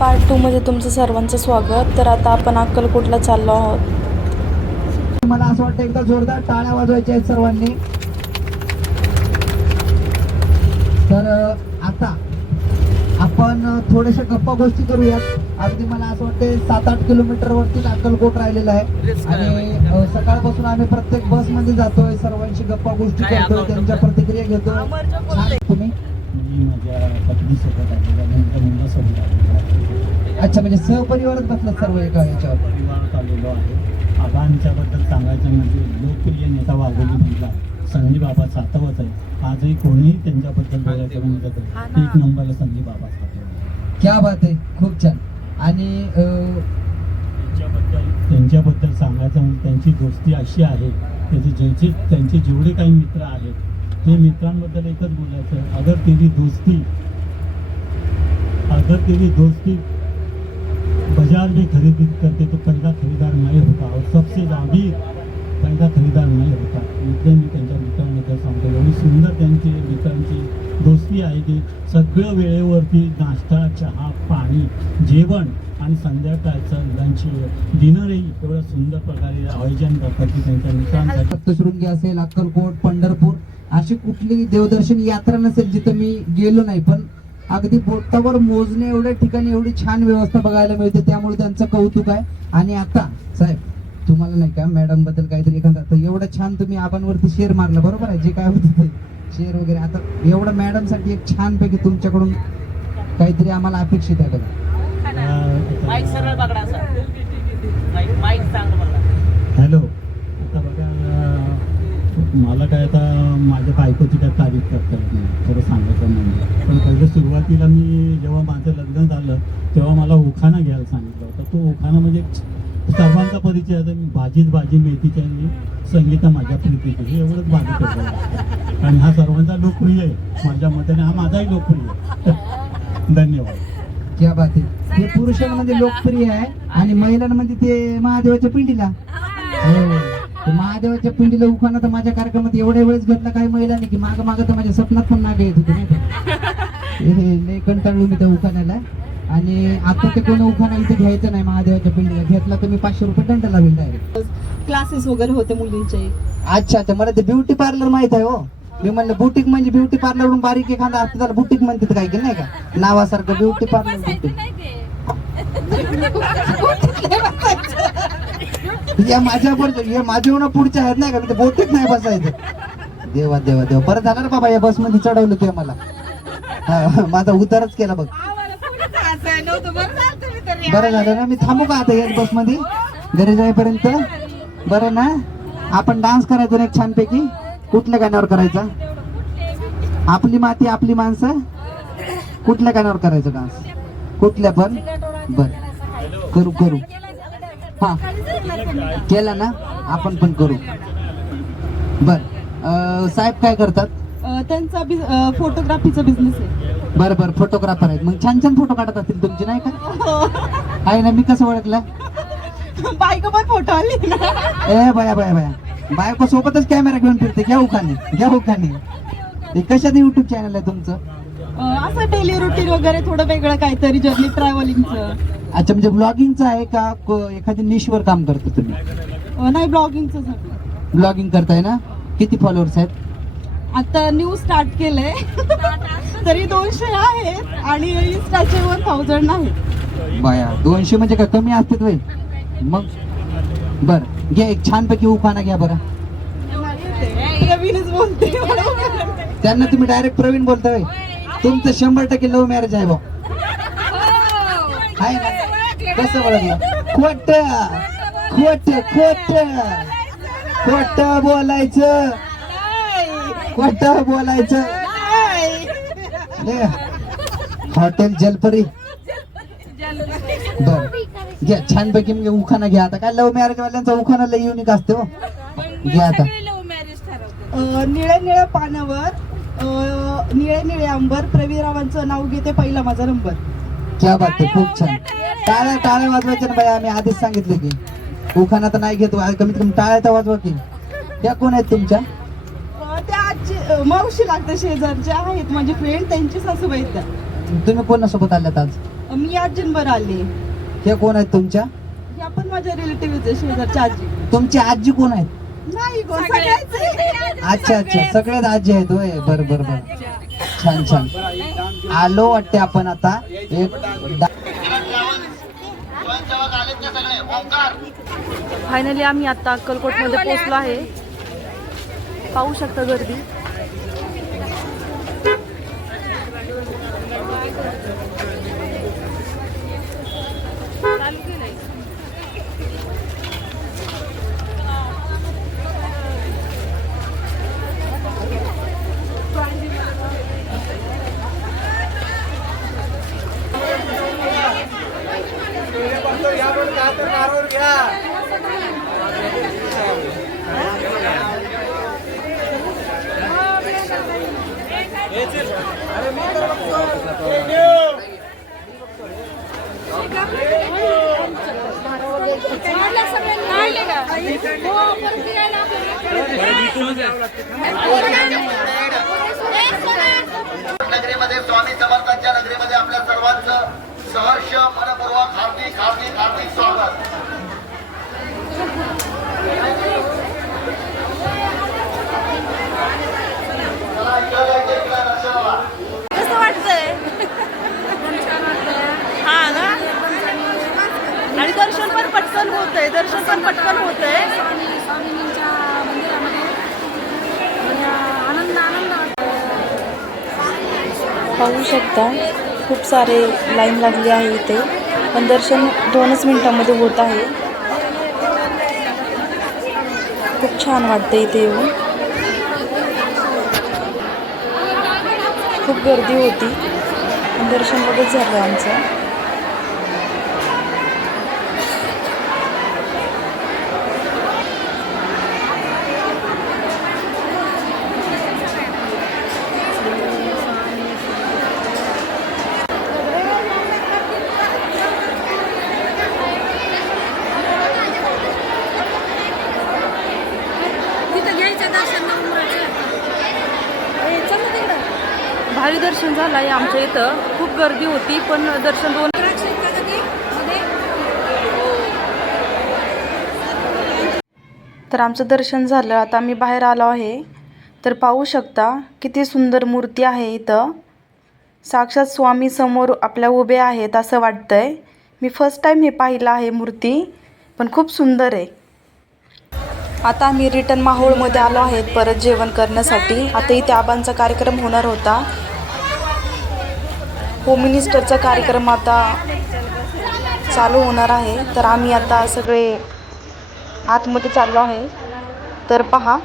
Part 2 मध्ये तुमचं सर्वांचं स्वागत. तर आता आपण अक्कलकोटला चाललो आहोत. मला असं वाटतं एकदा जोरदार टाळ्या वाजवायच्या आहेत सर्वांनी. तर आता आपण थोड्याशा गप्पा गोष्टी करूयात. अगदी मला असं वाटतं 7-8 किलोमीटर वरती अक्कलकोट राहिलेलं आहे आणि सकाळपासून आम्ही प्रत्येक बस मध्ये जातोय, सर्वांशी गप्पा गोष्टी करतोय, त्यांच्या प्रतिक्रिया घेतोय. तुम्ही माझ्या पत्नीसोबत आलेला, नंतर मुलासोबत आलेला. अच्छा, म्हणजे सहपरिवारात बसलात सर्व एका याच्यावर? परिवारात आलेलो आहे. आबांच्याबद्दल सांगायचं म्हणजे लोकप्रिय नेता वाघोली म्हटला संजय बाबा सातवच आहे. आजही कोणीही त्यांच्याबद्दल बोलायचं म्हणजे एक नंबरला संजय बाबा सातव. क्या बात आहे, खूप छान. आणि त्यांच्याबद्दल सांगायचं म्हणजे त्यांची दोस्ती अशी आहे, त्यांचे जेवढे काही मित्र आहेत ते मित्रांबद्दल एकच बोलायचं, अगर तेरी दोस्ती बाजार में खरीदी करते तो पहला खरीदार मैं होता और सबसे ज़्यादा पहिला खरीदार मैं होता. इथे मी त्यांच्या मित्रांबद्दल सांगतो, एवढी सुंदर त्यांची मित्रांची दोस्ती आहे की सगळं वेळेवरती नाश्ता, चहा, पाणी, जेवण आणि संध्याकाळचं लंच, डिनरही एवढं सुंदर प्रकारे आयोजन करतात की त्यांच्या मित्रांसाठी. सप्तशृंगी असेल, अक्कलकोट, पंढरपूर, अशी कुठली देवदर्शन यात्रा नसेल जिथं मी गेलो नाही, पण अगदी बोटावर मोजणे एवढ्या ठिकाणी एवढी छान व्यवस्था बघायला मिळते, त्यामुळे त्यांचं कौतुक आहे. आणि आता साहेब, तुम्हाला नाही का मॅडम बद्दल काहीतरी एखादा, तर एवढं छान तुम्ही आबांवरती शेअर मारला, बरोबर आहे, जे काय होतं ते शेअर वगैरे, आता एवढं मॅडम साठी एक छान पैकी तुमच्याकडून काहीतरी आम्हाला अपेक्षित आहे बघा. हॅलो, आता बघा, मला काय आता माझ्या बायकोची काय तारीफ करता येत नाही, थोडं सांगायचं म्हणजे. पण पहिलं सुरुवातीला मी जेव्हा माझं लग्न झालं तेव्हा मला उखाणा घ्यायला सांगितलं होतं. तो उखाणा म्हणजे सर्वांचा परिचय आहे. मी भाजीच भाजी मेथीची आणि संगीता माझ्या प्रीतीची, हे एवढंच माझं केलं आणि हा सर्वांचा लोकप्रिय आहे माझ्या मताने, हा माझाही लोकप्रिय आहे. धन्यवाद. क्या बात आहे. हे पुरुषांमध्ये लोकप्रिय आहे आणि महिलांमध्ये ते महादेवाच्या पिंडीला. हो, ते महादेवाच्या पिंडीला उखाणा तर माझ्या कार्यक्रमात एवढ्या वेळेस घेतला काही महिलांनी की माग माग तर माझ्या स्वप्नात पण मागे येत होते, नाही का? लय कंटाळलो मी त्या उखाण्याला. आणि आता ते कोण उखाणा इथे घ्यायचं नाही महादेवाच्या पिंडीला, घेतला तर मी 500 रुपये दंड लावेल डायरेक्ट. क्लासेस वगैरे होते मुलींचे. अच्छा अच्छा, मला ते ब्युटी पार्लर माहित आहे हो. मी म्हणलं बुटीक म्हणजे ब्युटी पार्लरवरून बारीक एखादा असतं त्याला बुटीक म्हणतात काय की, नाही का? नावासारखं ब्युटी पार्लर. बुटीक या माझ्या पुढच्या आहेत नाही का, मी बोटीत नाही बसायचं. देवा देवा देवा, बरं झालं ना बाबा या बस मध्ये चढवलं तुझ्या मला. माझा उतारच केला बघ. बरं झालं ना, मी थांबू का आता याच बस मध्ये घरी जाईपर्यंत? बरं ना, आपण डान्स करायचा ना एक छानपैकी. कुठल्या गाण्यावर करायचा? आपली माती आपली माणसं. कुठल्या गाण्यावर करायचं डान्स? कुठल्या पण? बर, करू करू. हा, केला ना, आपण पण करू. बर, साहेब काय करतात? त्यांचा फोटोग्राफीचा बिझनेस आहे. बरं बरं, फोटोग्राफर आहेत. मग छान छान फोटो काढत असतील तुमचे, नाही का? आहे ना, मी कसं ओळखलं? बायको पण फोटो आली ना. ए बया बया बया, बायको सोबतच कॅमेरा घेऊन फिरते. घ्या उखाणे, घ्या उखाणे. हे कशाचं युट्यूब चॅनल आहे तुमचं? असं डेली रुटीन वगैरे थोडं वेगळं काहीतरी, जर्नी ट्रॅव्हलिंगचं. अच्छा, म्हणजे ब्लॉगिंगचं आहे का? एखादी निशवर काम करता तुम्ही? नाही, ब्लॉगिंगचं सगळं. ब्लॉगिंग करताय ना? किती फॉलोअर्स आहेत? आता न्यू स्टार्ट केलंय. तरी 200 आहेत आणि इंस्टाचे 1000 आहेत. बाया, 200 म्हणजे काय कमी असतात वय? मग बर, घ्या एक छानपैकी उखाणा घ्या बरं. प्रवीणच बोलते. त्यांना तुम्ही डायरेक्ट प्रवीण बोलताय? तुमचं 100% लव्ह मॅरेज आहे बा. आहे ना? कसं ओळखलं? खोट खोट खोट खोट बोलायचं, खोट बोलायचं. हॉटेल जलपरी. बर, घ्या छानपैकी म्हणजे उखाणा घ्या. आता काय लव्ह मॅरेज वाल्यांचा उखाणा लय युनिक असते हो. घ्या आता. निळ्या निळ्या पानावर निळे निळे अंबर, प्रवीणरावांचं नाव घेते पहिला माझा नंबर. क्या बात आहे, खूप छान. टाळ्या टाळ्या वाजवायच्या ना बाई, आम्ही आधीच सांगितलं की उखाणा तर नाही घेतो, कमीत कमी टाळ्या तर वाजवा की. त्या कोण आहेत तुमच्या? त्या आजी मावशी लागते, शेजारच्या आहेत माझे फ्रेंड, त्यांची सासूबाई आहेत त्या. तुम्ही कोणासोबत आल्यात आज? मी आजींवर आले. हे कोण आहेत तुमच्या? या पण माझ्या रिलेटिव्ह शेजारच्या आजी. तुमची आजी कोण आहेत? नाही कोण सगळ्याच आहे. अच्छा अच्छा, सगळ्यात आजी आहेत होय. बर बर बर, छान छान. आलो वाटते आपण आता एक फायनली आम्ही आता अक्कलकोटमध्ये पोहोचलो आहे. पाहू शकता गर्दी. नगरीमध्ये स्वामी समर्थांच्या नगरीमध्ये आपल्या सर्वांचं सहर्ष मनपूर्वक हार्दिक हार्दिक हार्दिक स्वागत. कसं वाटतंय? हा ना, आणि दर्शन पण पटकन होतंय. पाहू शकता खूप सारे लाईन लागली आहे इथे, पण दर्शन 2च मिनिटांमध्ये होत आहे. खूप छान वाटतं इथे येऊन. खूप गर्दी होती, पण दर्शन लगेच झालं आमचं. भारी दर्शन झालं आहे आमच्या इथं. खूप गर्दी होती, पण दर्शन 2. तर आमचं दर्शन झालं. आता आम्ही बाहेर आलो आहे. तर पाहू शकता किती सुंदर मूर्ती आहे इथं. साक्षात स्वामी समोर आपल्या उभे आहेत असं वाटतंय. मी फर्स्ट टाईम हे पाहिलं आहे मूर्ती, पण खूप सुंदर आहे. आता आम्ही रिटर्न माहोळमध्ये आलो आहेत परत जेवण करण्यासाठी. आता इथे आबांचा कार्यक्रम होणार होता. होम मिनिस्टरचा कार्यक्रम आता चालू होणार आहे. तर आम्ही आता सगळे आतमध्ये चाललो आहे. तर पहा,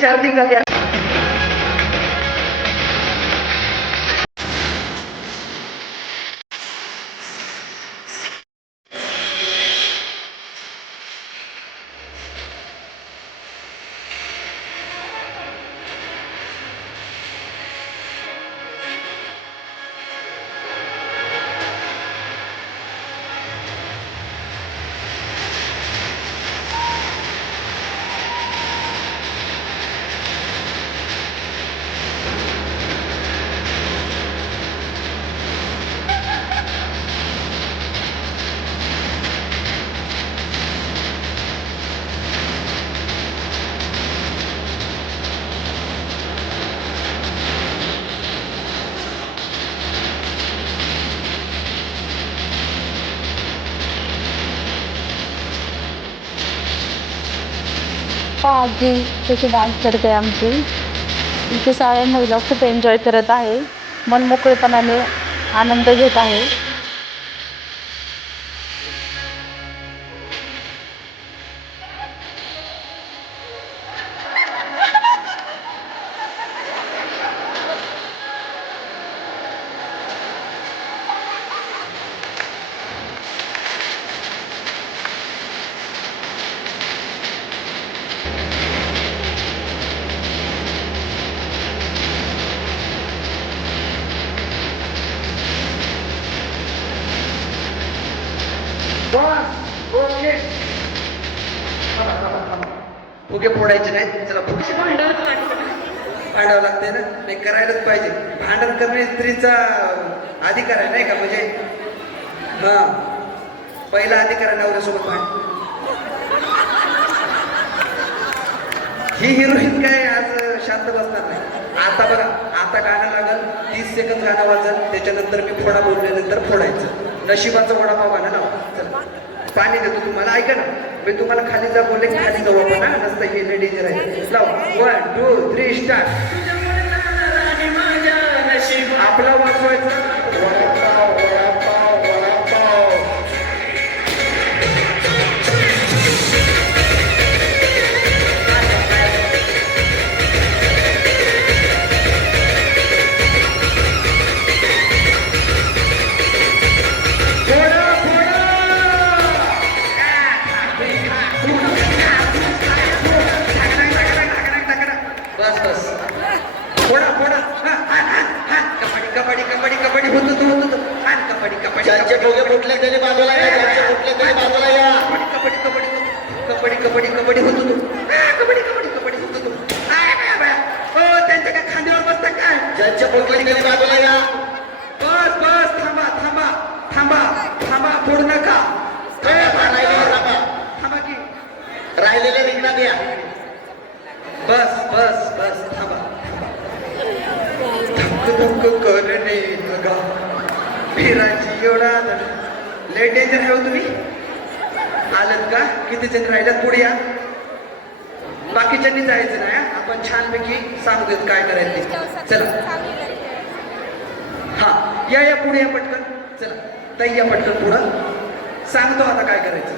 चार्जिंग झाली. आजी कशी डान्स करते आमची. इथे साऱ्या महिला खूप एन्जॉय करत आहे, मनमोकळेपणाने आनंद घेत आहे. फुगे फोडायचे नाही. चला फुगे भांडावं लागते ना, नाही करायलाच पाहिजे. भांडण करणे स्त्रीचा अधिकार आहे नाही का, म्हणजे हा पहिला अधिकार आहे नवऱ्यासोबत भांड. ही हिरोईन काय आज शांत बसणार नाही. आता बघा, आता गाणं लागल, 30 सेकंद गाणं वाजल, त्याच्यानंतर मी फोडा बोलल्यानंतर फोडायचं. नशिबाचा वडापाव गाणं लावा. चला पाणी देतो तुम्हाला, ऐका ना. मी तुम्हाला खाली जा बोलले, खाली जाऊ आपण ना, नसतं हे लय डेंजर आहे. लाव 1 2 3 स्टार्ट. आपला वाजवायचा वडापाव वडापाव वडापाव. बस बस फोडा फोडा. कबड्डी कबड्डी कबड्डी होत होत कबड्डी कबड्डी. ज्यांचे फुगे फुटले त्याने बाजूला या, ज्यांचे फुटले त्याने बाजूला या. कबड्डी कबड्डी कबड्डी कबड्डी कबड्डी होत होतो. कबड्डी कबड्डी कबड्डी होत होतो. हो त्यांच्या काय खांद्यावर बसता काय. ज्यांचे फुटले त्याने बाजूला या. बस बस थांबा थांबा थांबा थांबा फोडू नका. थांबा की राहिलेले रिंगणात या. बस बस बस थांबा. धक करणे नगा फिरायची एवढा लय डेंजर आहे हो तुम्ही. आलत का? किती जण राहिल्यात पुढे या. बाकीच्यांनी जायचं नाही, आपण छानपैकी सांगू देत काय करायचं. चला हा या या पुढे या पटकन. चला ताई या पटकन पुढं. सांगतो आता काय करायचं.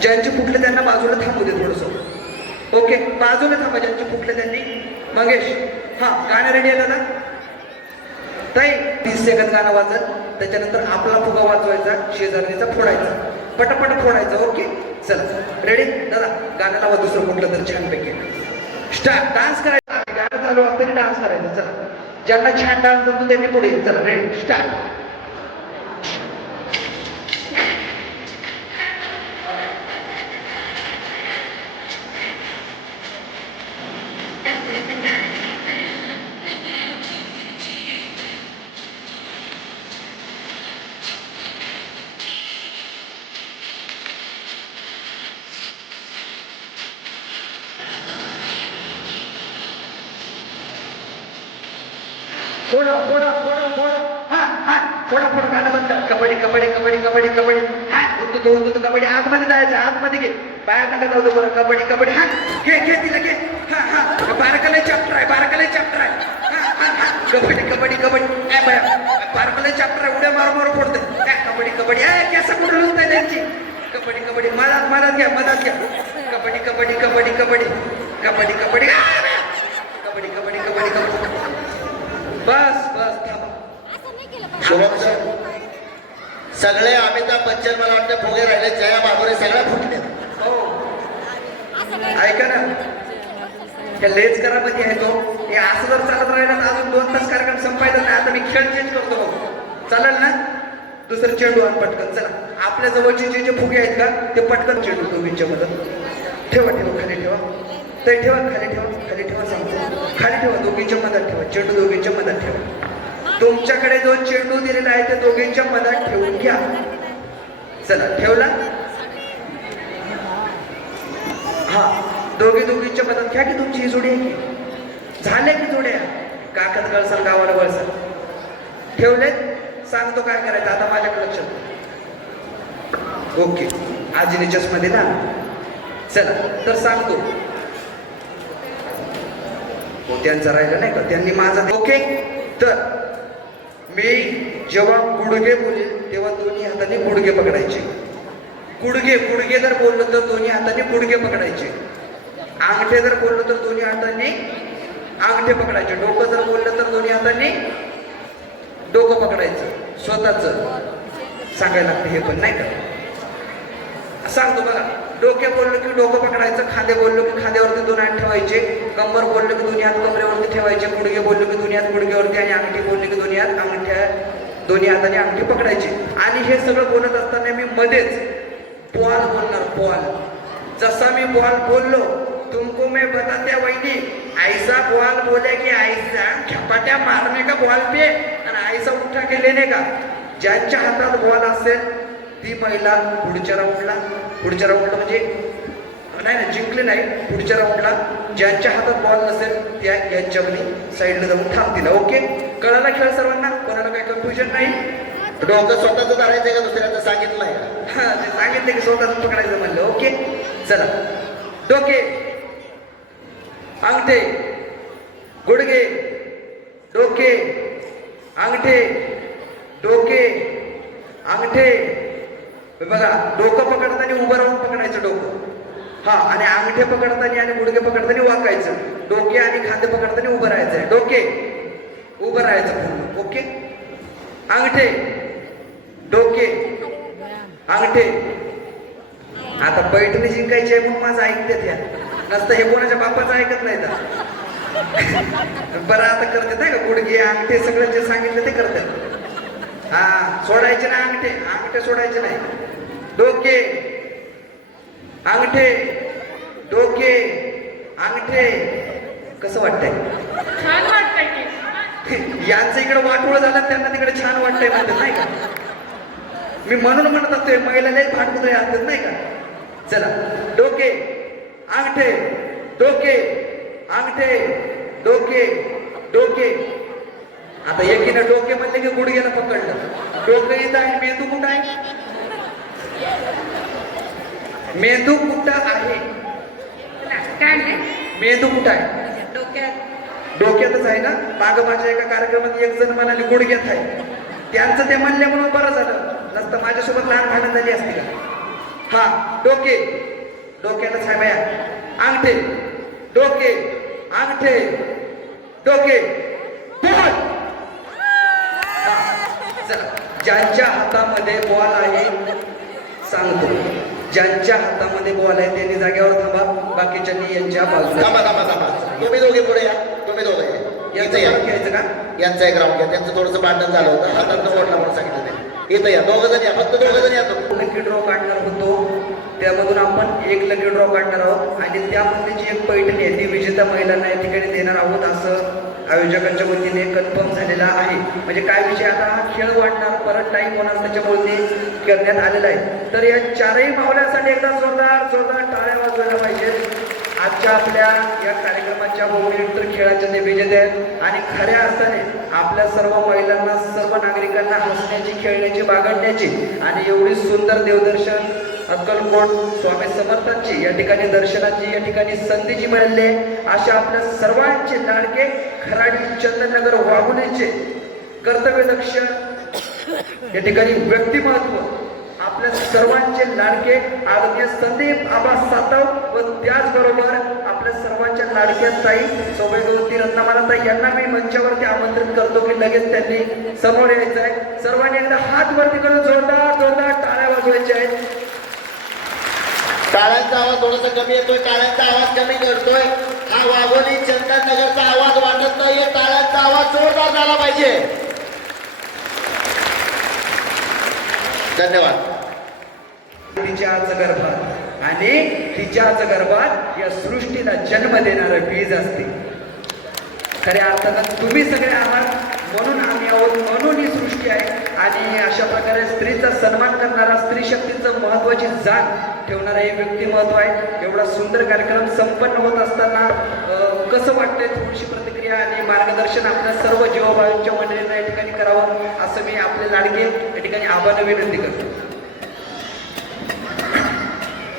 ज्यांचे फुटले त्यांना बाजूला थांबू दे थोडस. ओके बाजूला थांबा ज्यांचे फुटले त्यांनी. मंगेश हा गाणं रेडी आहे दादा. ताई 30 सेकंद गाणं वाजत, त्याच्यानंतर आपला फुगा वाजवायचा, शेजारणीचा फोडायचा, पटापट फोडायचा. ओके चला रेडी दादा. गाणं लावा दुसरं कुठलं तर छानपैकी. स्टार्ट. डान्स करायचा, गाणं चालू असताना डान्स करायचा. चला ज्यांना छान डान्स जमतो त्यांनी पुढे. चला रेडी स्टार्ट. फोडा फोडा फोडा फोडा. हा हा फोडा फोडा गाणं बंद. कबड्डी कबड्डी कबड्डी कबड्डी कबड्डी. हा होतो कबड्डी. आतमध्ये जायचं, आतमध्ये घे, बाहेर नका जाऊ दे. बरं कबड्डी कबड्डी. हा घे घे तिला घे. हा हा बारकाला चॅप्टर आहे, बारकाला चॅप्टर आहे. हा हा हा कबड्डी कबड्डी कबड्डी. काय बाया बारकाला चॅप्टर आहे, उड्या मारू मारू फोडते. काय कबड्डी कबड्डी. केस कुठं लुटताय त्यांची. कबड्डी कबड्डी. मधात मधात घ्या, मधात घ्या. कबड्डी कबड्डी कबड्डी कबड्डी कबड्डी कबड्डी कबड्डी कबड्डी कबड्डी कबड्डी. बस बस थांबा. शुभम सर, सगळे अमिताभ बच्चन मला वाटतं फुगे राहिले. जया बाबुरे सगळ्या फुटले. हो ऐका ना, हे लेच करा मध्ये आहे तो. हे असं जर चालत राहिलं तर अजून 2 तास कार्यक्रम संपायचा नाही. आता मी खेळ चेंज करतो. चालेल ना? दुसरं चेंडू आण पटकन. चला आपल्या जवळचे जे फुगे आहेत का ते पटकन चेंडू दोघींच्या मदत ठेवा. ठेवा खाली ठेवा. ते ठेवा खाली ठेवा. खाली ठेवा सांगतो. खाली ठेवा, दोघींच्या मधात ठेवा. चेंडू दोघींच्या मधात ठेवा. तुमच्याकडे जो चेंडू दिलेला आहे ते दोघींच्या मधात ठेवून घ्या. चला ठेवला. हा दोघींच्या मधात घ्या की तुमची ही जोडी आहे की झाल्या की जोड्या. काकत गळसल गावाला गळसल. ठेवले. सांगतो काय करायचं आता माझ्याकडे लक्ष. ओके आजीने चष्मा दिला. चला तर सांगतो. हो त्यांचं राहिलं नाही का, त्यांनी माझा ओके. तर मी जेव्हा गुडघे बोलेल तेव्हा दोन्ही हाताने गुडघे पकडायचे. गुडघे गुडघे जर बोललो तर दोन्ही हाताने गुडघे पकडायचे. अंगठे जर बोललो तर दोन्ही हाताने अंगठे पकडायचे. डोकं जर बोललं तर दोन्ही हाताने डोकं पकडायचं. स्वतःच सांगायला लागतं हे पण नाही का. सांगतो बघा. डोके बोललो की डोकं पकडायचं. खांदे बोललो की खांद्यावरती दोन हात ठेवायचे. कंबर बोललो की दोन्ही हात कमरेवरती ठेवायचे. गुडघे बोललो की दोन्ही हात गुडघ्यावरती आणि अंगठी बोलली की दोन्ही हात दोन्ही हाताने अंगठी पकडायची. आणि हे सगळं बोलत असताना मी मध्येच बॉल बोलणार. बॉल जसा मी बॉल बोललो तुमको मैं बताते वहिनी ऐसा बॉल बोले की ऐसा झपाट्या मारने का बॉल पे आणि ऐसा उठा के लेने का. ज्यांच्या हातात बॉल असेल ती महिला पुढच्या राऊंडला म्हणजे नाही ना जिंकले नाही. पुढच्या राऊंडला ज्यांच्या हातात बॉल नसेल त्या यांच्यामध्ये साईडला जाऊन थांबतील. ओके कळाला खेळ सर्वांना. कोणाला काही कन्फ्युजन नाही. डोकं स्वतःच धरायचंय का दुसऱ्याचं सांगितलंय का? हा ते सांगितलं की स्वतःच पकडायचं म्हणलं. ओके चला. डोके अंगठे गुडघे डोके अंगठे डोके अंगठे. बघा डोकं पकडताना उभं राहून पकडायचं डोकं. हा आणि अंगठे पकडताना आणि गुडघे पकडताना वाकायचं. डोके आणि खांदे पकडताना उभं राहायचं. डोके उभं राहायचं पूर्ण. ओके अंगठे डोके अंगठे. आता बैठणी जिंकायची आहे म्हणून माझं ऐकतात ह्या. नसतं हे कोणाच्या बापाचं ऐकत नाही का. बरं आता करतात नाही का. गुडघे अंगठे सगळं जे सांगितलं ते करतात. हा सोडायचे ना अंगठे. अंगठे सोडायचे नाही. डोके अंगठे डोके अंगठे. कसं वाटतंय? छान वाटतंय की. यांचं इकडे वाटोळ झालं त्यांना तिकडे छान वाटतंय म्हणतात नाही का. मी म्हणून म्हणत असतोय महिला लय भांडकुदळे असतात नाही का. चला डोके अंगठे डोके अंगठे डोके डोके. आता एकीनं डोके म्हणले की गुडघ्याला पकडलं. डोकं इथं आहे. मेंदू कुठं आहे? मेंदू कुठं आहे? काय नाही मेंदू कुठं आहे? डोक्यात. डोक्यातच आहे ना. मागं माझ्या एका कार्यक्रमात एक जण म्हणाले गुडघ्यात आहे. त्यांचं ते म्हणले म्हणून बरं झालं. नसतं माझ्यासोबत लहान भांडण झाली असती का. हा डोके डोक्यातच आहे बाया. अंगठे डोके अंगठे डोके बॉल. चला ज्यांच्या हातामध्ये बॉल आहे सांगतो. ज्यांच्या हातामध्ये बॉल आहे त्यांनी जागेवर थांबा. बाकीच्यांनी यांच्या बाजूला थांबा थांबा थांबा. तुम्ही दोघे पुढे या. तुम्ही दोघे यांचं बॉल खेळायचं का. यांचा एक राऊंड घ्या. त्यांचं थोडंसं भांडण झालं होतं. हातात ओढला म्हणून सांगितलं ते. इथं या. दोघं जण या. फक्त दोघं जण या. लकी ड्रॉ काढणार होतो. त्यामधून आपण एक लकी ड्रॉ काढणार आहोत आणि त्यामध्ये जी एक पैठणी आहे ती विजेता महिलांना या ठिकाणी देणार आहोत असं आयोजकांच्या वतीने कन्फर्म झालेला आहे. म्हणजे काय विषय आता हा खेळ वाढणार परत टाईम होणार त्याच्यामुळे ते करण्यात आलेला आहे. तर या चारही मावळ्यांसाठी एकदा जोरदार जोरदार टाळ्या वाजवायला पाहिजेत. आजच्या आपल्या या कार्यक्रमाच्या बहुनिर्मित खेळाचे ते विजेते आहेत आणि खऱ्या अर्थाने आपल्या सर्व महिलांना सर्व नागरिकांना हसण्याची खेळण्याची बागडण्याची आणि एवढी सुंदर देवदर्शन अक्कलकोट स्वामी समर्थांची या ठिकाणी दर्शनाची या ठिकाणी संधी जी मिळाली आहे. अशा आपल्या सर्वांचे लाडके खराडी चंदननगर वाघुलीचे कर्तव्यदक्ष या ठिकाणी व्यक्तिमत्व आपल्या सर्वांचे लाडके आदरणीय संदीप आबा सातव व त्याचबरोबर आपल्या सर्वांच्या लाडक्या ताई सौभाग्यवती रत्नामालाताई यांना मी मंचावरती आमंत्रित करतो की लगेच त्यांनी समोर यायचं आहे. सर्वांनी एकदा हात वरती करून जोरदार जोरदार टाळ्या वाजवायच्या आहेत. टाळ्यांचा आवाज थोडासा कमी येतोय. टाळ्यांचा आवाज कमी करतोय. हा वाघोली चंदननगरचा आवाज वाटत नाहीये. टाळ्यांचा आवाज जोरदार झाला पाहिजे. धन्यवाद. तिच्याच गर्भात आणि तिच्याच गर्भात या सृष्टीला जन्म देणारं बीज असते. खऱ्या अर्थानं तुम्ही सगळे आहात म्हणून आम्ही आहोत. म्हणून ही सृष्टी आहे आणि अशा प्रकारे स्त्रीचा सन्मान करणारा स्त्री शक्तीचं महत्वाची जाण ठेवणारा हे व्यक्तिमत्व आहे. एवढा सुंदर कार्यक्रम संपन्न होत असताना कसं वाटतंय थोडीशी प्रतिक्रिया आणि मार्गदर्शन आपल्या सर्व जीवाभावांच्या मंडळींना या ठिकाणी करावं असं मी आपले लाडके या ठिकाणी आभार विनंती करतो.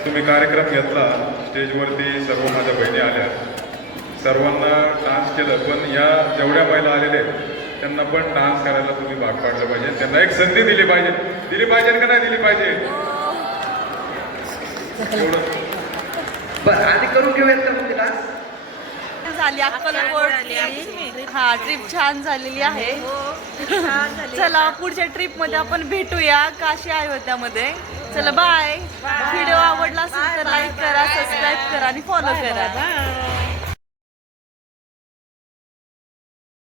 तुम्ही कार्यक्रम घेतला स्टेजवरती सर्व माझ्या बहिणी आल्या, सर्वांना डान्स केलं, पण या जेवढ्या महिला आलेल्या आहेत त्यांना पण डान्स करायला तुम्ही भाग पाडलं पाहिजे, त्यांना एक संधी दिली पाहिजे का नाही दिली पाहिजे? बरं आधी करून घेऊयात का मग डान्स? झाली अक्कलकोट. हा ट्रिप छान झालेली आहे. चला पुढच्या ट्रिप मध्ये आपण भेटूया काशी अयोध्यामध्ये. चला बाय. व्हिडिओ आवडला असेल तर लाईक करा, सबस्क्राईब करा आणि फॉलो करा.